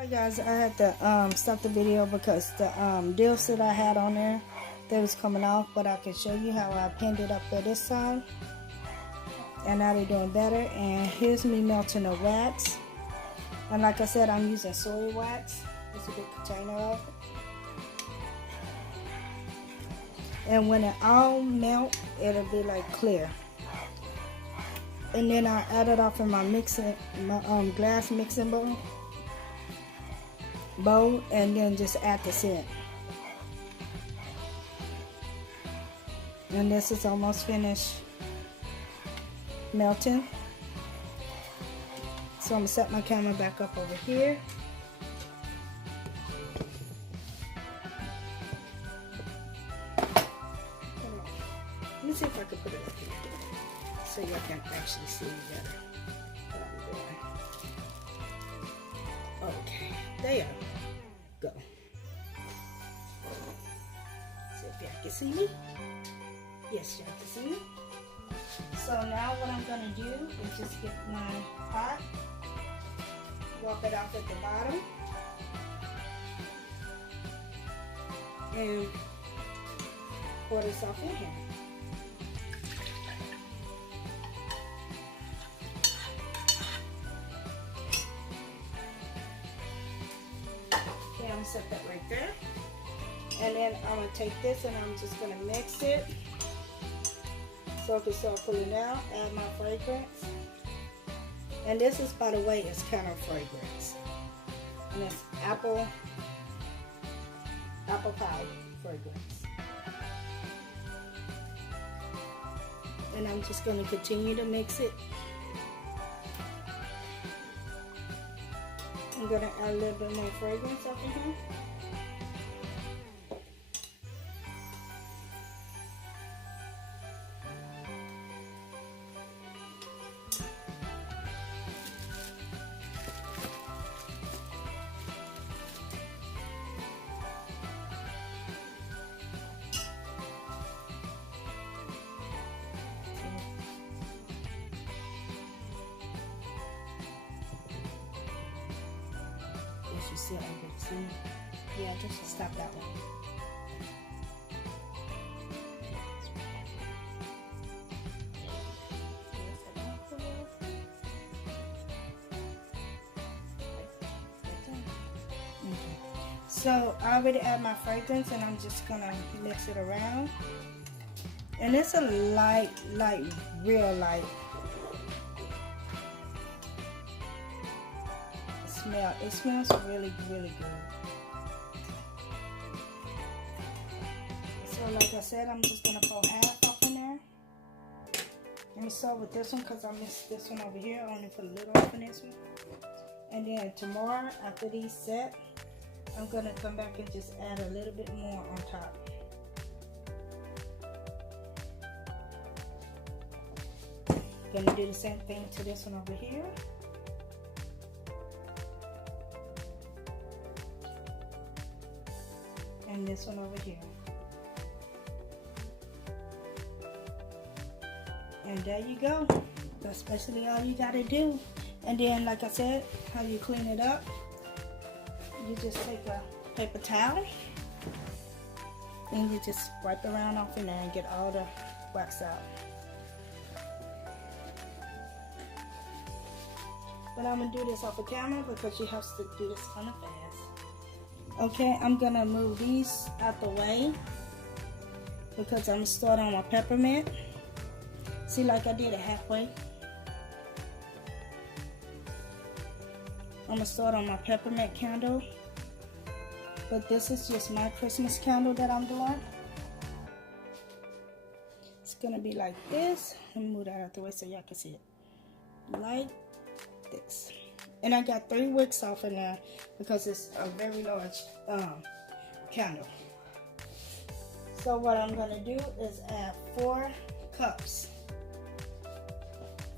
Hi guys, I had to stop the video because the deals that I had on there, they was coming off, but I can show you how I pinned it up there this time. And now they're doing better. And here's me melting the wax. And like I said, I'm using soy wax. It's a big container of it. And when it all melt, it'll be like clear. And then I add it off in my glass mixing bowl, and then just add the scent. And this is almost finished melting. So I'm gonna set my camera back up over here. Let me see if I can put it up here so y'all can actually see better what I'm doing. Okay, there. Go. See if y'all can see me. Yes, y'all can see me. So now what I'm going to do is just get my pot, walk it off at the bottom, and pour this off in here. I'm gonna set that right there, and then I'm gonna take this and I'm just gonna mix it so it can start cooling down. Add my fragrance, and this is, by the way, it's kind of fragrance, and it's apple pie fragrance. And I'm just gonna continue to mix it. I'm going to add a little bit more fragrance up in here. You see it, see? Yeah, just stop that one. So I already add my fragrance, and I'm just gonna mix it around. And it's a light, real light smell. It smells really, really good. So like I said, I'm just gonna pour half off in there. Let me start with this one because I missed this one over here. I only put a little off in this one. And then tomorrow, after these set, I'm gonna come back and just add a little bit more on top. Gonna do the same thing to this one over here. And this one over here. And there you go. That's basically all you gotta do. And then, like I said, how you clean it up, you just take a paper towel and you just wipe around off in there and get all the wax out. But I'm gonna do this off the camera because you have to do this kind of fast. Okay, I'm gonna move these out the way because I'm gonna start on my peppermint. See, like I did it halfway. I'm gonna start on my peppermint candle, but this is just my Christmas candle that I'm doing. It's gonna be like this. Let me move that out the way so y'all can see it. Like this. And I got 3 wicks off in there because it's a very large candle. So what I'm going to do is add 4 cups.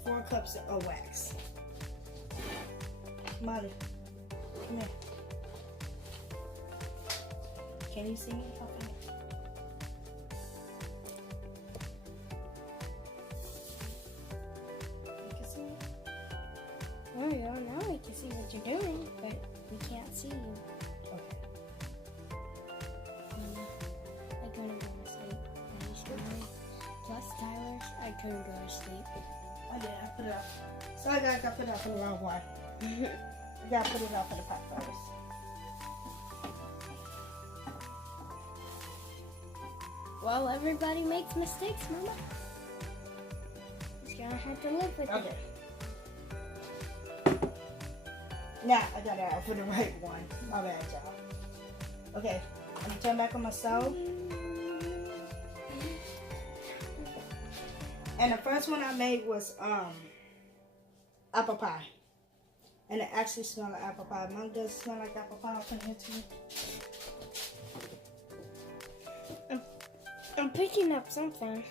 4 cups of wax. Molly, come here. Can you see me? Okay. You can see me? Oh, yeah, now I can see what you're doing, but We can't see you. Okay. I couldn't go to sleep. Are you sure? Plus, Tyler, I couldn't go to sleep. I did. I put it up. So I gotta put it up for the wrong one. I gotta put it up for the pot first. Well, everybody makes mistakes, Mama. Just gonna have to live with Okay. it. Now I got it out for the right one. My bad, y'all. Okay, I'm gonna turn back on my stove. And the first one I made was apple pie. And it actually smelled like apple pie. Mine does smell like apple pie. I'll put it into you. I'm picking up something.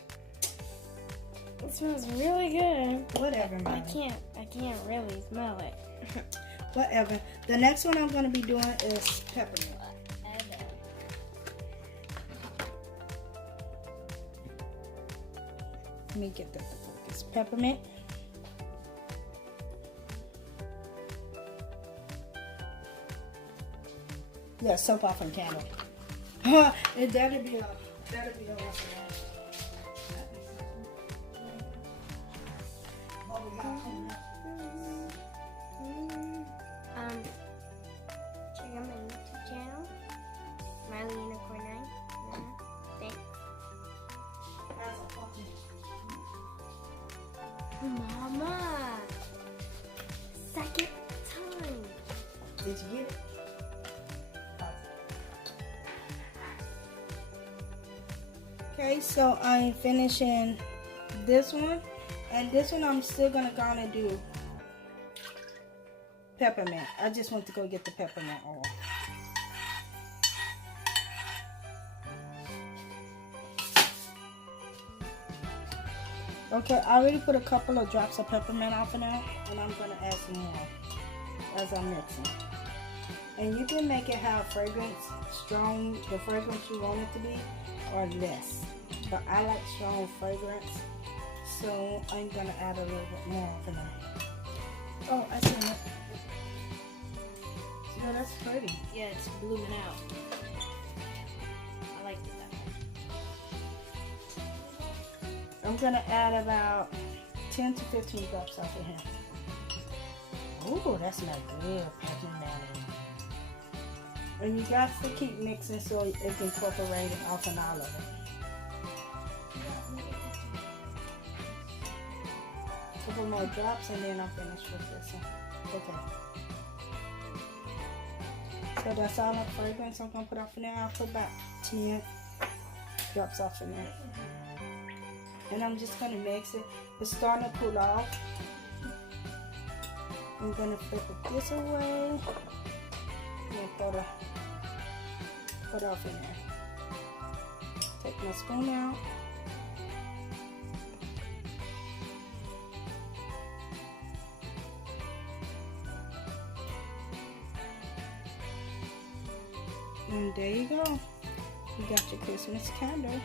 It smells really good. Whatever, I Mommy. can't really smell it. Whatever. The next one I'm gonna be doing is peppermint. Let me get that to focus. Peppermint. Yeah, soap off and candle. It that'll be a Check out my YouTube channel, Miley Unicorn 9. Thanks. Mama, second time. Did you get it? Okay, so I'm finishing this one, and this one I'm still gonna do peppermint. I just went to go get the peppermint oil. Okay, I already put a couple of drops of peppermint off in there, and I'm gonna add some more as I'm mixing. And you can make it have fragrance, strong, the fragrance you want it to be, or less. But I like strong fragrance, so I'm gonna add a little bit more of that. Oh, I see it. So that's pretty. Yeah, it's blooming out. I like it that way. I'm gonna add about 10 to 15 drops off of him. Ooh, that smells good, peppermint. And you got to keep mixing so it can incorporate it off and all of it. Couple more drops and then I'm finished with this one. Okay. So that's all the fragrance I'm gonna put off in there. I'll put about 10 drops off in there. And I'm just gonna mix it. It's starting to cool off. I'm gonna flip it this away and put it off in there. Take my spoon out. And there you go. You got your Christmas candle.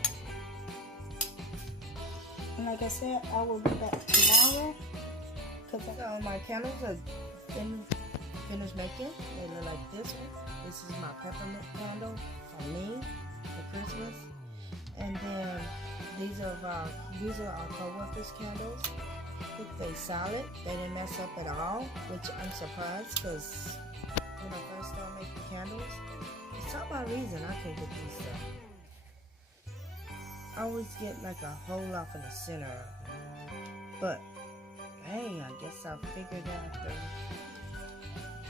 And like I said, I will be back tomorrow. Because my candles are finished making. They look like this one. This is my peppermint candle for me for Christmas. And then these are our co-workers candles. They solid. They didn't mess up at all, which I'm surprised because when I first started making candles, for some odd reason I couldn't get these stuff. I always get like a hole off in the center of it. But hey, I guess I figured out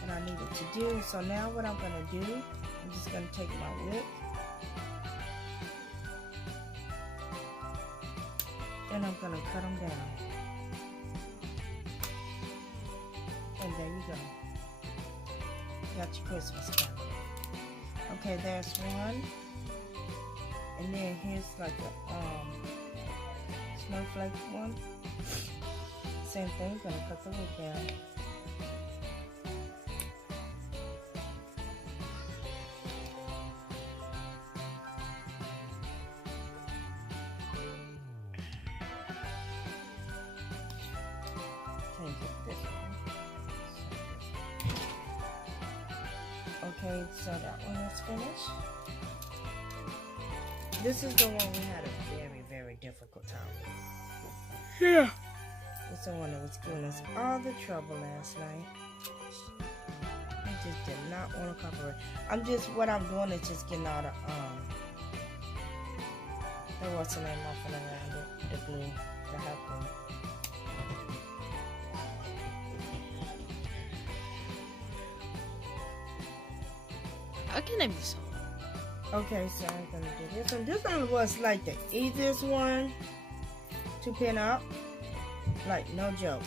what I needed to do. So now what I'm gonna do, I'm just gonna take my wick and I'm gonna cut them down. And there you go. Got your Christmas candle. Okay, there's one. And then here's like a snowflake one. Same thing, gonna cut the wick down. Take it this way. Okay, so that one is finished. This is the one we had a very, very difficult time with. Yeah. It's the one that was giving us all the trouble last night. I just did not want to cooperate. What I'm doing is just getting all the what's the name off and around it, the glue, the hot glue. How can I be so? Okay, so I'm gonna do this one. This one was like the easiest one to pin up. Like, no joke.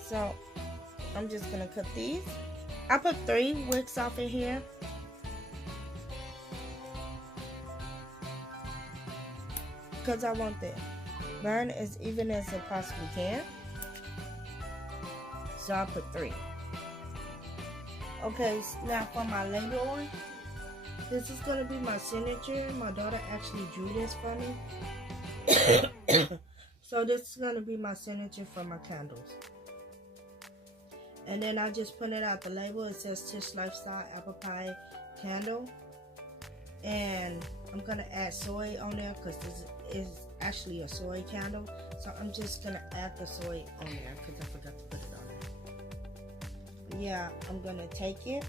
So, I'm just gonna cut these. I put 3 wicks off in here. Because I want the burn as even as it possibly can. So I put 3. Okay, now for my label, this is gonna be my signature. My daughter actually drew this for me. So this is gonna be my signature for my candles. And then I just printed out the label. It says Tish Lifestyle Apple Pie Candle. And I'm gonna add soy on there because this is actually a soy candle. So I'm just gonna add the soy on there because I forgot to put it on there. Yeah, I'm gonna take it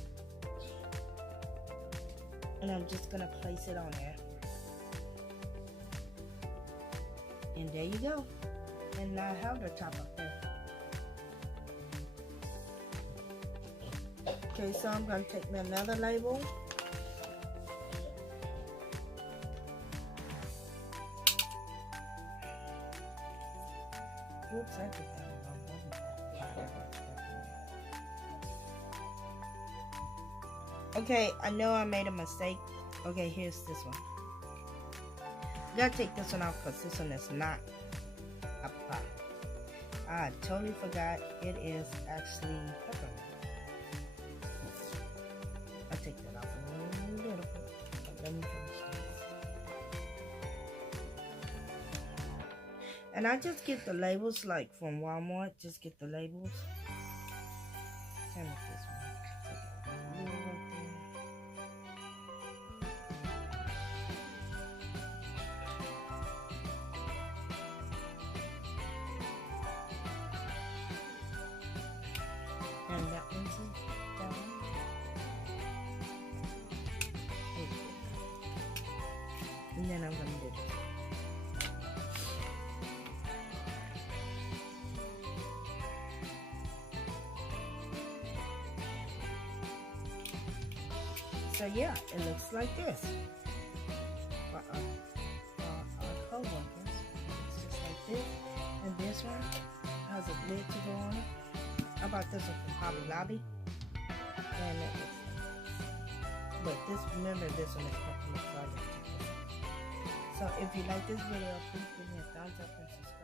and I'm just gonna place it on there. And there you go. And now I have the top up there. Okay, so I'm gonna take another label. Oops, I did that wrong. Okay, I know I made a mistake. Okay, here's this one. You gotta take this one off because this one is not apple pie. I totally forgot it is actually peppermint. I'll take that off a little bit. Let me finish this. And I just get the labels like from Walmart. Just get the labels. Same with this one. And that one's down. And then I'm going to do this. So yeah, it looks like this. For our co-workers, it's just like this. And this one has a lid to go on it. I bought this one from Hobby Lobby, and it looks like this. But this, remember, this one is peppermint, so I just took this. So if you like this video, please give me a thumbs up and subscribe.